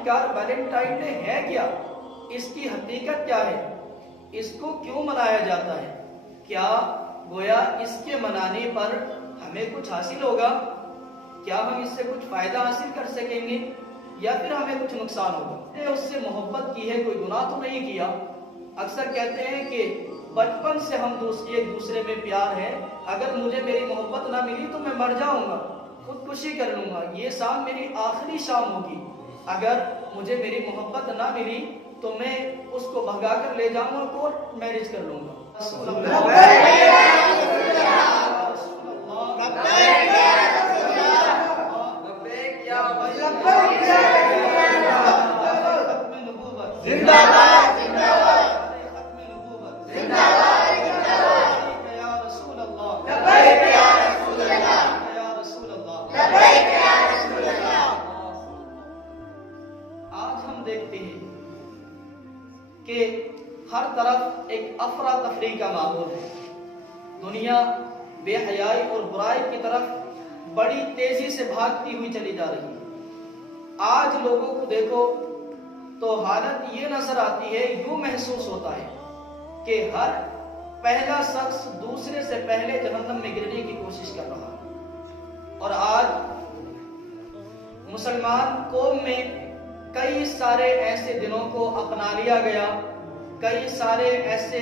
آخرکار Valentine day ہے کیا؟ اس کی حقیقت کیا ہے؟ اس کو کیوں منایا جاتا ہے؟ کیا گویا اس کے منانے پر ہمیں کچھ حاصل ہوگا؟ کیا ہم اس سے کچھ فائدہ حاصل کر سکیں گے یا پھر ہمیں کچھ نقصان ہوگا؟ اس سے محبت کی ہے، کوئی گناہ تو نہیں کیا۔ اکثر کہتے ہیں کہ بچپن سے ہم ایک دوسرے میں پیار ہے، اگر مجھے میری محبت نہ ملی تو میں مر جاؤں گا، خودکشی کر لوں گا، یہ شام میری آخری شام ہوگی، اگر مجھے میری محبت نہ ملی تو میں اس کو بھگا کر لے جاؤں گا، کورٹ میرج کر لوں گا۔ دیکھتے ہیں کہ ہر طرف ایک افراتفری کا ماحول ہے، دنیا بے حیائی اور برائی کی طرف بڑی تیزی سے بھاگتی ہوئی چلی جا رہی ہے۔ آج لوگوں کو دیکھو تو حالت یہ نظر آتی ہے، یوں محسوس ہوتا ہے کہ ہر پہلا شخص دوسرے سے پہلے جہنم میں گرنے کی کوشش کر رہا ہے۔ اور آج مسلمان قوم میں کئی سارے ایسے دنوں کو اپنا لیا گیا، کئی سارے ایسے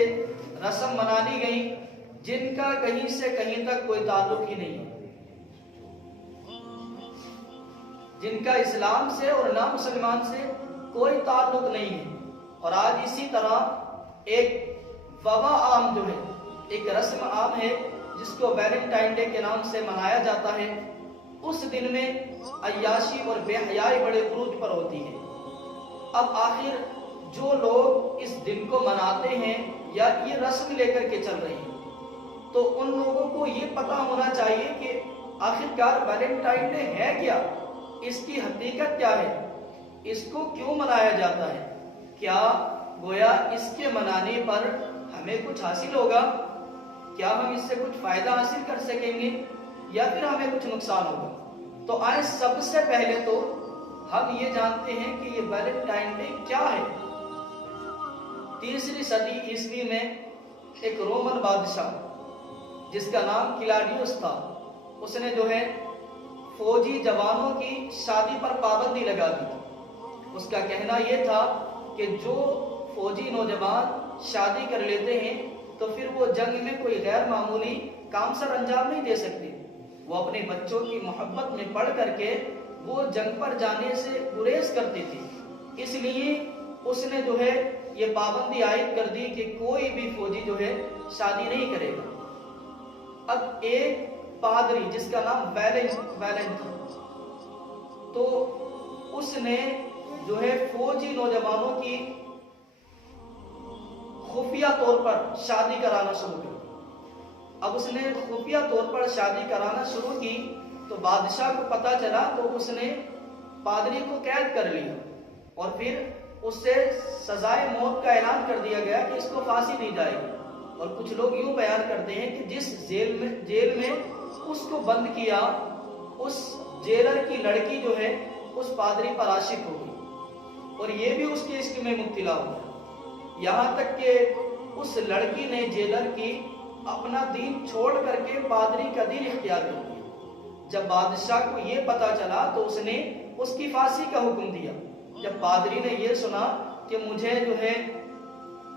رسم منا لی گئی جن کا کہیں سے کہیں تک کوئی تعلق ہی نہیں ہے، جن کا اسلام سے اور نہ مسلمان سے کوئی تعلق نہیں ہے۔ اور آج اسی طرح ایک وبا عام جو ہے، ایک رسم عام ہے جس کو ویلنٹائن ڈے کے نام سے منایا جاتا ہے، اس دن میں عیاشی اور بے حیائی بڑے عروج پر ہوتی ہے۔ اب آخر جو لوگ اس دن کو مناتے ہیں یا یہ رسم لے کر کے چل رہے ہیں، تو ان لوگوں کو یہ پتا ہونا چاہیے کہ آخرکار ویلنٹائن ڈے ہے کیا؟ اس کی حقیقت کیا ہے؟ اس کو کیوں منایا جاتا ہے؟ کیا گویا اس کے منانے پر ہمیں کچھ حاصل ہوگا؟ کیا ہم اس سے کچھ فائدہ حاصل کر سکیں گے یا پھر ہمیں کچھ نقصان ہوگا؟ تو آئے سب سے پہلے تو ہم یہ جانتے ہیں کہ یہ ویلنٹائن ڈے کیا ہے۔ 3 صدی عیسوی میں ایک رومن بادشاہ جس کا نام کلاڈیوس تھا، اس نے جو ہے فوجی جوانوں کی شادی پر پابندی لگا دی تھی۔ اس کا کہنا یہ تھا کہ جو فوجی نوجوان شادی کر لیتے ہیں تو پھر وہ جنگ میں کوئی غیر معمولی کام سر انجام نہیں دے سکتے، وہ اپنے بچوں کی محبت میں پڑھ کر کے وہ جنگ پر جانے سے گریز کرتے تھے۔ اس لیے اس نے جو ہے یہ پابندی عائد کر دی کہ کوئی بھی فوجی جو ہے شادی نہیں کرے گا۔ اب ایک پادری جس کا نام ویلن تھا، تو اس نے جو ہے فوجی نوجوانوں کی خفیہ طور پر شادی کرانا شروع کی۔ اب اس نے خفیہ طور پر شادی کرانا شروع کی تو بادشاہ کو پتا چلا، تو اس نے پادری کو قید کر لیا اور پھر اس سے سزائے موت کا اعلان کر دیا گیا کہ اس کو پھانسی دی جائے گی۔ اور کچھ لوگ یوں بیان کرتے ہیں کہ جس جیل میں اس کو بند کیا، اس جیلر کی لڑکی جو ہے اس پادری پر عاشق ہو گئی اور یہ بھی اس کے عشق میں مبتلا ہوا، یہاں تک کہ اس لڑکی نے جیلر کی اپنا دین چھوڑ کر کے پادری کا دین اختیار کر لیا۔ جب بادشاہ کو یہ پتا چلا تو اس نے اس کی پھانسی کا حکم دیا۔ جب پادری نے یہ سنا کہ مجھے جو ہے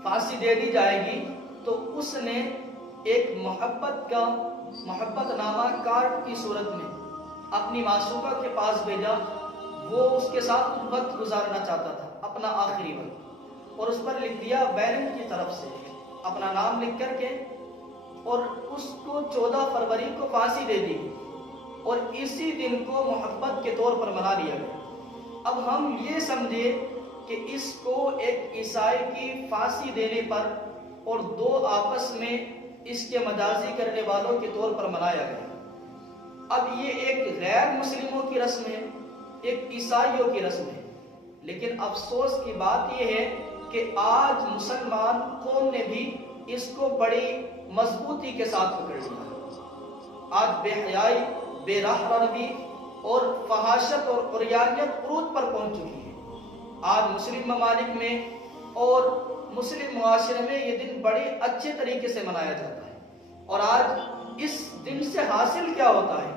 پھانسی دے دی جائے گی تو اس نے ایک محبت نامہ کارڈ کی صورت میں اپنی معشوقہ کے پاس بھیجا۔ وہ اس کے ساتھ کچھ وقت گزارنا چاہتا تھا، اپنا آخری وقت، اور اس پر لکھ دیا ویلن کی طرف سے اپنا نام لکھ کر کے، اور اس کو 14 فروری کو پھانسی دے دی اور اسی دن کو محبت کے طور پر منا لیا گیا۔ اب ہم یہ سمجھے کہ اس کو ایک عیسائی کی پھانسی دینے پر اور 2 آپس میں اس کے مجازی کرنے والوں کے طور پر منایا گیا۔ اب یہ ایک غیر مسلموں کی رسم ہے، ایک عیسائیوں کی رسم ہے، لیکن افسوس کی بات یہ ہے کہ آج مسلمان قوم نے بھی اس کو بڑی مضبوطی کے ساتھ پکڑ لیا۔ آج بے حیائی، بے راہ روی اور فحاشت اور عریانیت عروج پر پہنچ چکی ہے۔ آج مسلم ممالک میں اور مسلم معاشرے میں یہ دن بڑے اچھے طریقے سے منایا جاتا ہے. اور آج اس دن سے حاصل کیا ہوتا ہے؟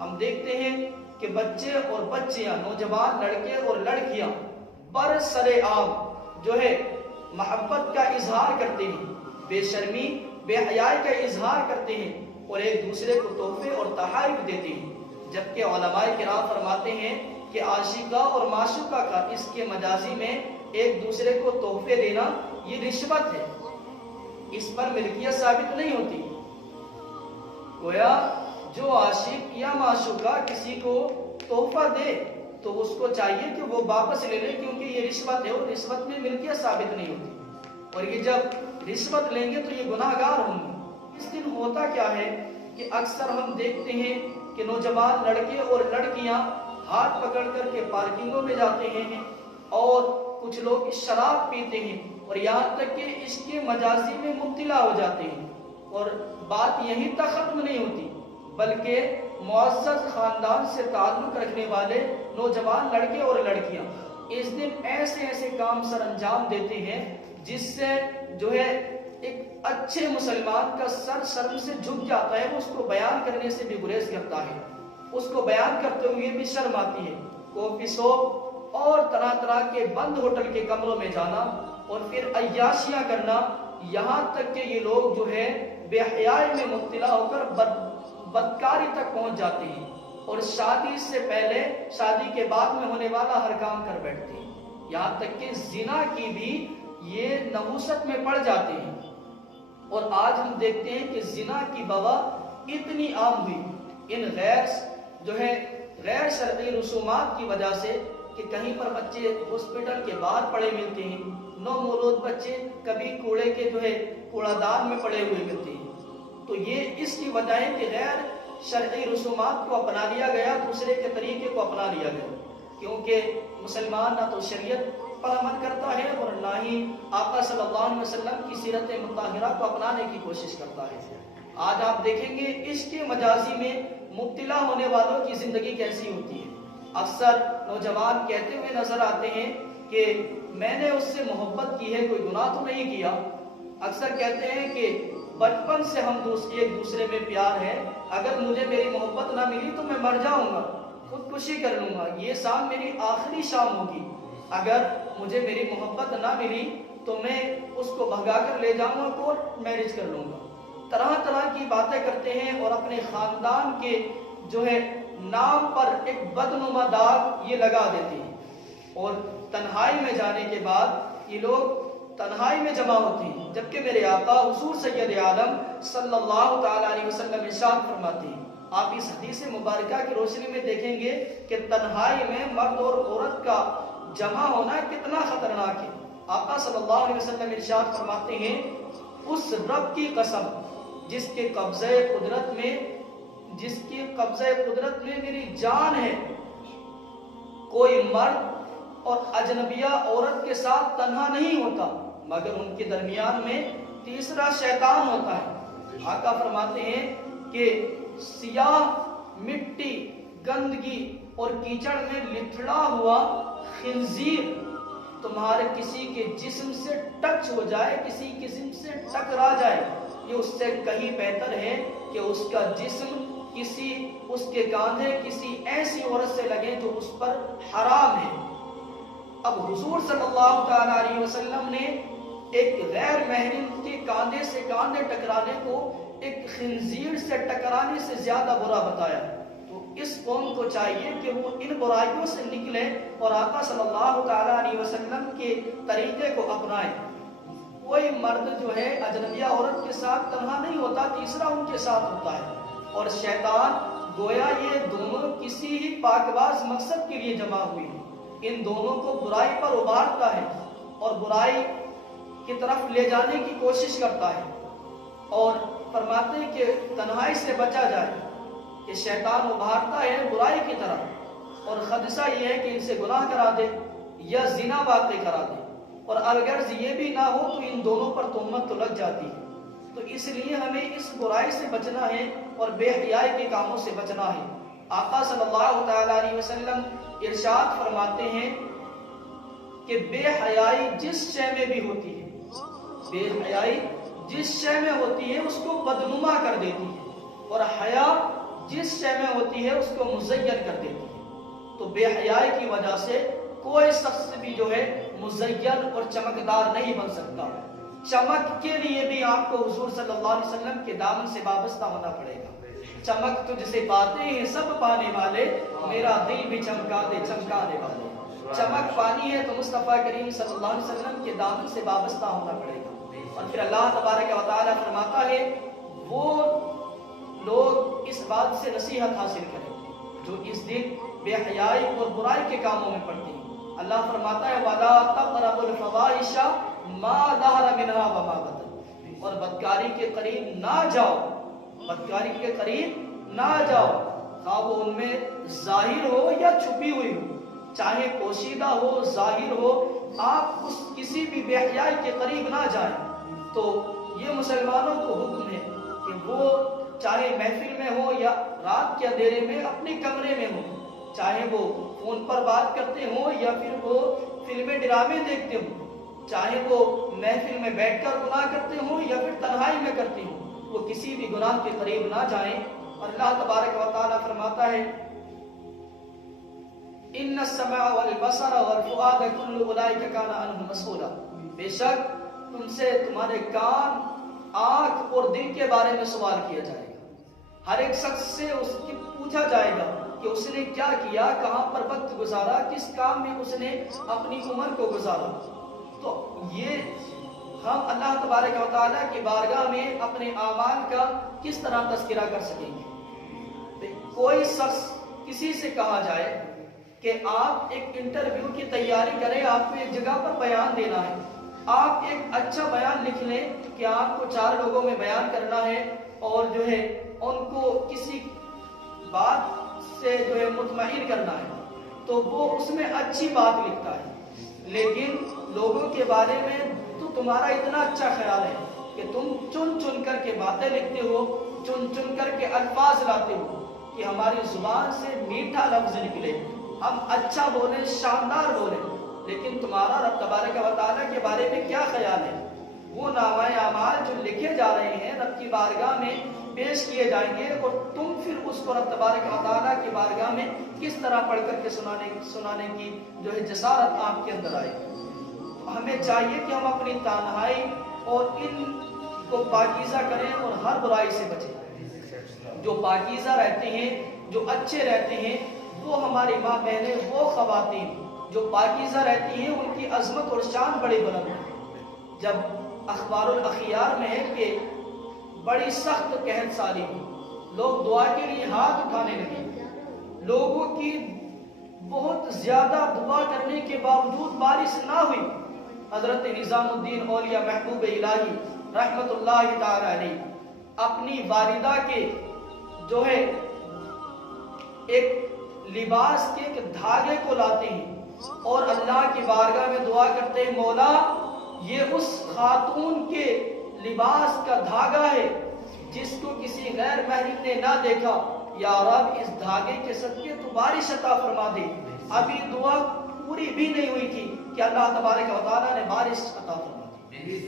ہم دیکھتے ہیں کہ بچے اور بچیاں، نوجوان لڑکے اور لڑکیاں برسر عام جو ہے محبت کا اظہار کرتے ہیں، بے شرمی بے حیائی کا اظہار کرتے ہیں اور ایک دوسرے کو تحفے اور تحائف دیتے ہیں. جبکہ علماء کرام فرماتے ہیں کہ عاشقہ اور معشوقہ کا اس کے مجازی میں ایک دوسرے کو تحفے دینا یہ رشوت ہے، اس پر ملکیت ثابت نہیں ہوتی. گویا جو عاشق یا معشوقہ کسی کو تحفہ دے تو اس کو چاہیے کہ وہ واپس لے لے، کیونکہ یہ رشوت ہے اور رشوت میں ملکیت ثابت نہیں ہوتی. اور یہ جب رشوت لیں گے تو یہ گناہ گار ہوں گے. اس دن ہوتا کیا ہے کہ اکثر ہم دیکھتے ہیں کہ نوجوان لڑکے اور لڑکیاں ہاتھ پکڑ کر کے پارکنگوں میں جاتے ہیں اور کچھ لوگ شراب پیتے ہیں اور یہاں تک کہ اس کے مجازی میں مبتلا ہو جاتے ہیں. اور بات یہیں تک ختم نہیں ہوتی، بلکہ معزز خاندان سے تعلق رکھنے والے نوجوان لڑکے اور لڑکیاں اس دن ایسے ایسے کام سر انجام دیتے ہیں جس سے جو ہے ایک اچھے مسلمان کا سر شرم سے جھک جاتا ہے. وہ اس کو بیان کرنے سے بھی گریز کرتا ہے، اس کو بیان کرتے ہوئے بھی شرم آتی ہے. کافی شاپ اور طرح طرح کے بند ہوٹل کے کمروں میں جانا اور پھر عیاشیاں کرنا، یہاں تک کہ یہ لوگ جو ہے بے حیائی میں مبتلا ہو کر بدکاری تک پہنچ جاتے ہیں اور شادی سے پہلے شادی کے بعد میں ہونے والا ہر کام کر بیٹھتے ہیں. یہاں تک کہ زنا کی بھی یہ نحوست میں پڑ جاتے ہیں. اور آج ہم دیکھتے ہیں کہ زنا کی وبا اتنی عام ہوئی ان غیر شرعی رسومات کی وجہ سے کہ کہیں پر بچے ہاسپٹل کے باہر پڑے ملتے ہیں، نومولود بچے کبھی کوڑے کے جو ہے کوڑا دان میں پڑے ہوئے ملتے ہیں. تو یہ اس کی وجہ ہے کہ غیر شرعی رسومات کو اپنا لیا گیا، دوسرے کے طریقے کو اپنا لیا گیا، کیونکہ مسلمان نہ تو شریعت پر عمل کرتا ہے اور نہ ہی آقا صلی اللہ علیہ وسلم کی سیرت مطہرہ کو اپنانے کی کوشش کرتا ہے. آج آپ دیکھیں گے عشق مجازی میں مبتلا ہونے والوں کی زندگی کیسی ہوتی ہے. اکثر نوجوان کہتے ہوئے نظر آتے ہیں کہ میں نے اس سے محبت کی ہے، کوئی گناہ تو نہیں کیا. اکثر کہتے ہیں کہ بچپن سے ہم ایک دوسرے میں پیار ہے، اگر مجھے میری محبت نہ ملی تو میں مر جاؤں گا، خودکشی کر لوں گا، یہ شام میری آخری شام ہوگی. اگر مجھے میری محبت نہ ملی تو میں اس کو بھگا کر لے جاؤں گا، کورٹ میرج کر لوں گا. طرح طرح کی باتیں کرتے ہیں اور اپنے خاندان کے جو ہے نام پر ایک بدنما داغ یہ لگا دیتے ہیں. اور تنہائی میں جانے کے بعد یہ لوگ تنہائی میں جمع ہوتے ہیں، جبکہ میرے آقا حضور سید عالم صلی اللہ تعالی علیہ وسلم ارشاد فرماتے ہیں. آپ اس حدیث مبارکہ کی روشنی میں دیکھیں گے کہ تنہائی میں مرد اور عورت کا جمع ہونا کتنا خطرناک ہے. آقا صلی اللہ علیہ وسلم ارشاد فرماتے ہیں، اس رب کی قسم جس کے قبضہ قدرت میں میری جان ہے، کوئی مرد اور اجنبیہ عورت کے ساتھ تنہا نہیں ہوتا مگر ان کے درمیان میں تیسرا شیطان ہوتا ہے. آقا فرماتے ہیں کہ سیاہ مٹی، گندگی اور کیچڑ میں لتھڑا ہوا خنزیر تمہارے کسی کے جسم سے ٹچ ہو جائے، کسی قسم سے ٹکرا جائے، یہ اس سے کہیں بہتر ہے کہ اس کا جسم اس کے کاندھے کسی ایسی عورت سے لگے جو اس پر حرام ہے. اب حضور صلی اللہ تعالی علیہ وسلم نے ایک غیر محرم کے کاندھے سے کاندھے ٹکرانے کو ایک خنزیر سے ٹکرانے سے زیادہ برا بتایا. تو اس قوم کو چاہیے کہ وہ ان برائیوں سے نکلے اور آقا صلی اللہ تعالی علیہ وسلم کے طریقے کو اپنائے. کوئی مرد جو ہے اجنبیہ عورت کے ساتھ تنہا نہیں ہوتا، تیسرا ان کے ساتھ ہوتا ہے. اور شیطان گویا یہ دونوں کسی ہی پاکباز مقصد کے لیے جمع ہوئی ہیں. ان دونوں کو برائی پر ابھارتا ہے اور برائی کی طرف لے جانے کی کوشش کرتا ہے. اور فرماتے ہیں کہ تنہائی سے بچا جائے کہ شیطان ابھارتا ہے برائی کی طرف اور خدشہ یہ ہے کہ ان سے گناہ کرا دے یا زنا واقع کرا دے، اور اگر یہ بھی نہ ہو تو ان دونوں پر تہمت تو لگ جاتی ہے. تو اس لیے ہمیں اس برائی سے بچنا ہے اور بے حیائی کے کاموں سے بچنا ہے. آقا صلی اللہ تعالی علیہ وسلم ارشاد فرماتے ہیں کہ بے حیائی جس شے میں بھی ہوتی ہے، بے حیائی جس شے میں ہوتی ہے اس کو بدنما کر دیتی ہے، اور حیا جس شے میں ہوتی ہے اس کو مزین کر دیتی ہے۔ تو بے حیائی کی وجہ سے کوئی شخص بھی جو ہے مزین اور چمکدار نہیں بن سکتا۔ چمک کے لیے بھی آپ کو حضور صلی اللہ علیہ وسلم کے دامن سے وابستہ ہونا پڑے گا۔ چمک تو جسے پاتے ہیں سب پانے والے، میرا دل بھی چمکا دے چمکانے والے۔ چمک پانی ہے تو مصطفیٰ کریم صلی اللہ علیہ وسلم کے دامن سے وابستہ ہونا پڑے گا۔ اور پھر اللہ تبارک و تعالیٰ فرماتا ہے وہ لوگ اس بات سے نصیحت حاصل کریں جو اس دن بے حیائی اور برائی کے کاموں میں پڑتے ہیں۔ اللہ فرماتا ہے وَلَا تَقْرَبُوا الْفَوَاحِشَ مَا ظَهَرَ مِنْهَا وَمَا بَطَنَ، اور بدکاری کے قریب نہ جاؤ، بدکاری کے قریب نہ جاؤ، خواہ وہ ان میں ظاہر ہو یا چھپی ہوئی ہو، چاہے پوشیدہ ہو ظاہر ہو، آپ اس کسی بھی بے حیائی کے قریب نہ جائیں۔ تو یہ مسلمانوں کو حکم ہے کہ وہ چاہے محفل میں ہو یا رات کے اندھیرے میں اپنے کمرے میں ہو، چاہے وہ فون پر بات کرتے ہوں یا پھر وہ فلمیں ڈرامے دیکھتے ہوں، چاہے وہ محفل میں بیٹھ کر گناہ کرتے ہوں یا پھر تنہائی میں کرتے ہوں، وہ کسی بھی گناہ کے قریب نہ جائیں۔ اور اللہ تبارک و تعالیٰ فرماتا ہے ان السمع والبصر والفؤاد كل اولئک کان عنہ مسئولا، بے شک تم سے تمہارے کان، آنکھ اور دل کے بارے میں سوال کیا جائے گا۔ ہر ایک شخص سے اس کی پوچھا جائے گا کہ اس نے کیا کیا، کہاں پر وقت گزارا، کس کام میں اس نے اپنی عمر کو گزارا۔ تو یہ ہم اللہ تبارک و تعالیٰ کی بارگاہ میں اپنے اعمال کا کس طرح تذکرہ کر سکیں گے؟ کوئی شخص کسی سے کہا جائے کہ آپ ایک انٹرویو کی تیاری کریں، آپ کو ایک جگہ پر بیان دینا ہے، آپ ایک اچھا بیان لکھ لیں کہ آپ کو 4 لوگوں میں بیان کرنا ہے اور جو ہے ان کو کسی بات سے جو ہے مطمئن کرنا ہے، تو وہ اس میں اچھی بات لکھتا ہے، لیکن لوگوں کے بارے میں تو تمہارا اتنا اچھا خیال ہے کہ تم چن چن کر کے باتیں لکھتے ہو، چن چن کر کے الفاظ لاتے ہو کہ ہماری زبان سے میٹھا لفظ نکلے، ہم اچھا بولیں، شاندار بولیں، لیکن تمہارا رب تبارک و تعالیٰ کے بارے میں کیا خیال ہے؟ وہ نامہ اعمال جو لکھے جا رہے ہیں رب کی بارگاہ میں پیش کیے جائیں گے، اور تم پھر اس کو رب تبارک و تعالیٰ کی بارگاہ میں کس طرح پڑھ کر کے سنانے کی جو ہے جسارت آپ کے اندر آئے۔ ہمیں چاہیے کہ ہم اپنی تنہائی اور ان کو پاکیزہ کریں اور ہر برائی سے بچیں۔ جو پاکیزہ رہتے ہیں، جو اچھے رہتے ہیں، وہ ہماری ماں بہنیں، وہ خواتین جو پاکیزہ رہتی ہیں، ان کی عظمت اور شان بڑی بلند ہے۔ جب اخبار الاخیار میں ہے کہ بڑی سخت قحط سالی ہوئی، لوگ دعا کے لیے ہاتھ اٹھانے لگے، لوگوں کی بہت زیادہ دعا کرنے کے باوجود بارش نہ ہوئی، حضرت نظام الدین اولیاء محبوب الہی رحمت اللہ تعالی علیہ اپنی والدہ کے جو ہے ایک لباس کے ایک دھاگے کو لاتے ہیں اور اللہ کی بارگاہ میں دعا کرتے ہیں، مولا یہ اس خاتون کے لباس کا دھاگا ہے جس کو کسی غیر محرم نے نہ دیکھا، یا رب اس دھاگے کے صدقے تو بارش عطا فرما دے۔ ابھی دعا پوری بھی نہیں ہوئی تھی کہ اللہ تبارک و تعالیٰ نے بارش عطا فرما دی۔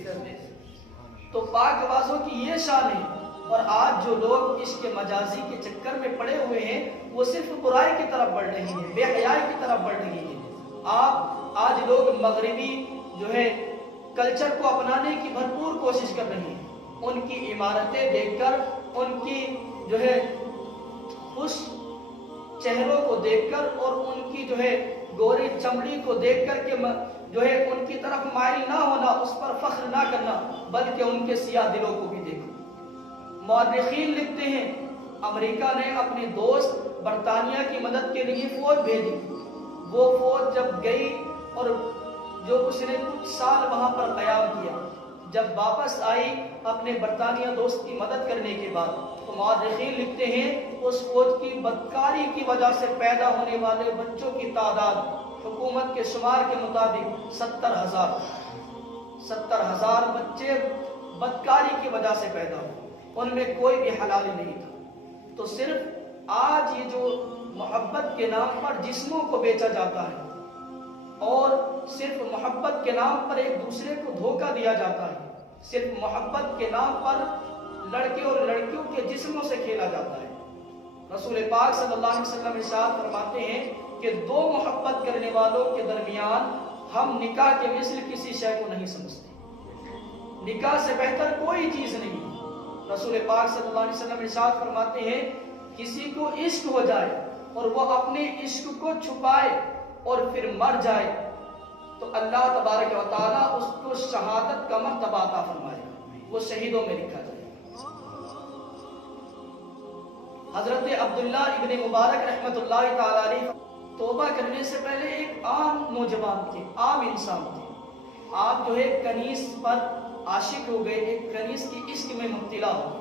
تو پاک آوازوں کی یہ شان ہے، اور آج جو لوگ عشق مجازی کے چکر میں پڑے ہوئے ہیں وہ صرف برائی کی طرف بڑھ رہی ہیں، بے حیائی کی طرف بڑھ رہی ہیں۔ آج لوگ مغربی جو ہے کلچر کو اپنانے کی بھرپور کوشش کر رہے ہیں، ان کی عمارتیں دیکھ کر، ان کی جو ہے خوش چہروں کو دیکھ کر اور ان کی جو ہے گوری چمڑی کو دیکھ کر کے جو ہے ان کی طرف مائل نہ ہونا، اس پر فخر نہ کرنا، بلکہ ان کے سیاہ دلوں کو بھی دیکھو۔ مورخین لکھتے ہیں امریکہ نے اپنے دوست برطانیہ کی مدد کے لیے فوج بھیجی، وہ فوج جب گئی اور جو اس نے کچھ سال وہاں پر قیام کیا، جب واپس آئی اپنے برطانیہ دوست کی مدد کرنے کے بعد، تو مورخین لکھتے ہیں اس فوج کی بدکاری کی وجہ سے پیدا ہونے والے بچوں کی تعداد حکومت کے شمار کے مطابق 70,000 بچے بدکاری کی وجہ سے پیدا ہوئے، ان میں کوئی بھی حلال نہیں تھا۔ تو صرف آج یہ جو محبت کے نام پر جسموں کو بیچا جاتا ہے اور صرف محبت کے نام پر ایک دوسرے کو دھوکہ دیا جاتا ہے، صرف محبت کے نام پر لڑکے اور لڑکیوں کے جسموں سے کھیلا جاتا ہے۔ رسول پاک صلی اللہ علیہ وسلم ارشاد فرماتے ہیں کہ دو محبت کرنے والوں کے درمیان ہم نکاح کے مثل کسی شے کو نہیں سمجھتے، نکاح سے بہتر کوئی چیز نہیں۔ رسول پاک صلی اللہ علیہ وسلم ارشاد فرماتے ہیں کسی کو عشق ہو جائے اور وہ اپنے عشق کو چھپائے اور پھر مر جائے تو اللہ تبارک و تعالیٰ اس کو شہادت کا مرتبہ عطا فرمائے گا، وہ شہیدوں میں لکھا جائے گا۔ حضرت عبداللہ ابن مبارک رحمت اللہ تعالی علیہ توبہ کرنے سے پہلے ایک عام نوجوان تھے، عام انسان تھے۔ آپ جو ہے کنیز پر عاشق ہو گئے، ایک کنیز کی عشق میں مبتلا ہو گئے،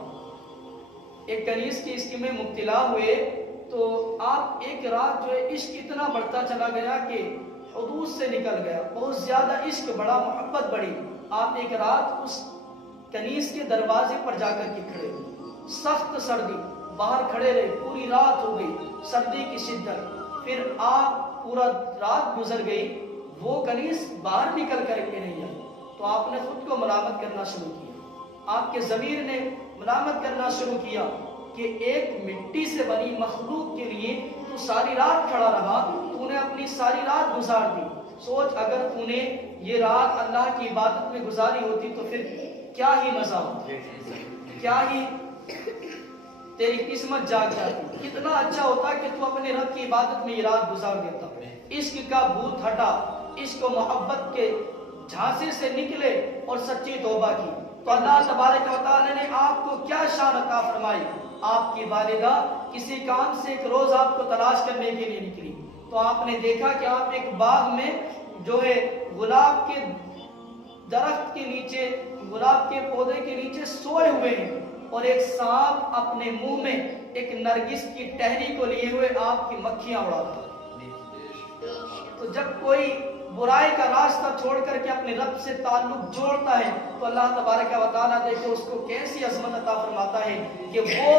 ایک کنیز کی عشق میں مبتلا ہوئے تو آپ ایک رات جو ہے عشق اتنا بڑھتا چلا گیا کہ حدود سے نکل گیا، بہت زیادہ عشق بڑھا، محبت بڑھی۔ آپ ایک رات اس کنیز کے دروازے پر جا کر کے کھڑے ہوئے، سخت سردی، باہر کھڑے رہے، پوری رات ہو گئی، سردی کی شدت۔ پھر آپ پورا رات گزر گئی، وہ کنیز باہر نکل کر کے نہیں آئی تو آپ نے خود کو ملامت کرنا شروع کیا، آپ کے ضمیر نے ملامت کرنا شروع کیا کہ ایک مٹی سے بنی مخلوق کے لیے تو ساری رات کھڑا رہا، تو نے اپنی ساری رات گزار دی۔ سوچ اگر تو نے یہ رات اللہ کی عبادت میں گزاری ہوتی تو پھر کیا ہی مزہ ہوتا، کیا ہی تیری قسمت جاگ جاتی، کتنا اچھا ہوتا کہ تو اپنے رب کی عبادت میں یہ رات گزار دیتا۔ عشق کا بھوت ہٹا، عشق و محبت کے جھانسے سے نکلے اور سچی توبہ کی تو اللہ تبارک و تعالی نے آپ کو کیا شان عطا فرمائی۔ آپ کی والدہ کسی کام سے ایک روز آپ کو تلاش کرنے کے لیے نکلی تو آپ نے دیکھا کہ آپ ایک باغ میں جو ہے گلاب کے درخت کے نیچے، گلاب کے پودے کے نیچے سوئے ہوئے ہیں اور ایک سانپ اپنے منہ میں ایک نرگس کی ٹہنی کو لیے ہوئے آپ کی مکھیاں اڑاتا۔ تو جب کوئی برائی کا راستہ چھوڑ کر کے اپنے رب سے تعلق جوڑتا ہے تو اللہ تبارک و تعالیٰ دیکھے اس کو کیسی عظمت عطا فرماتا ہے کہ وہ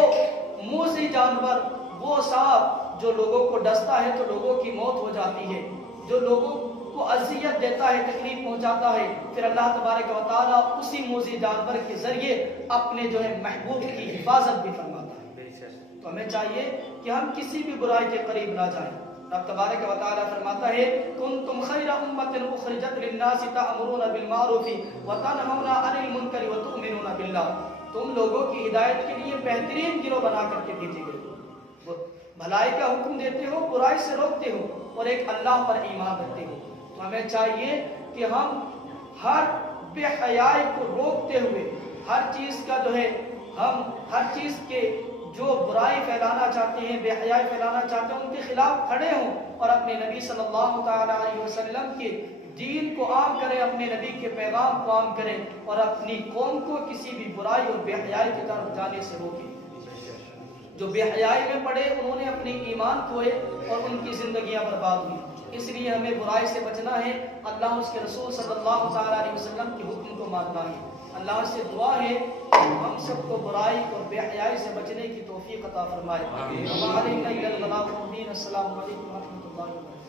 موذی جانور، وہ سانپ جو لوگوں کو ڈستا ہے تو لوگوں کی موت ہو جاتی ہے، جو لوگوں کو اذیت دیتا ہے، تکلیف پہنچاتا ہے، پھر اللہ تبارک و تعالیٰ اسی موذی جانور کے ذریعے اپنے جو ہے محبوب کی حفاظت بھی فرماتا ہے۔ تو ہمیں چاہیے کہ ہم کسی بھی برائی کے قریب نہ جائیں۔ رب تبارک و تعالیٰ فرماتا ہے کنتم خیر امت اخرجت للناس تأمرون بالمعروف وتنہون عن المنکر وتؤمنون باللہ، تم لوگوں کی ہدایت کے لیے بہترین گروہ بنا کر کے بھیجے گئے ہو، بھلائی کا حکم دیتے ہو، برائی سے روکتے ہو اور ایک اللہ پر ایمان رکھتے ہو۔ تو ہمیں چاہیے کہ ہم ہر بے حیائی کو روکتے ہوئے ہر چیز کا جو ہے ہم ہر چیز کے جو برائی پھیلانا چاہتے ہیں، بے حیائی پھیلانا چاہتے ہیں، ان کے خلاف کھڑے ہوں اور اپنے نبی صلی اللہ تعالی علیہ وسلم کے دین کو عام کریں، اپنے نبی کے پیغام کو عام کریں اور اپنی قوم کو کسی بھی برائی اور بے حیائی کی طرف جانے سے روکیں۔ جو بے حیائی میں پڑے انہوں نے اپنے ایمان کھوئے اور ان کی زندگیاں برباد ہوئی، اس لیے ہمیں برائی سے بچنا ہے، اللہ اس کے رسول صلی اللہ تعالی علیہ وسلم کے حکم کو ماننا ہے۔ اللہ سے دعا ہے ہم سب کو برائی اور بے حیائی سے بچنے کی توفیق عطا فرمائے۔ السلام علیکم ورحمۃ اللہ وبرکاتہ۔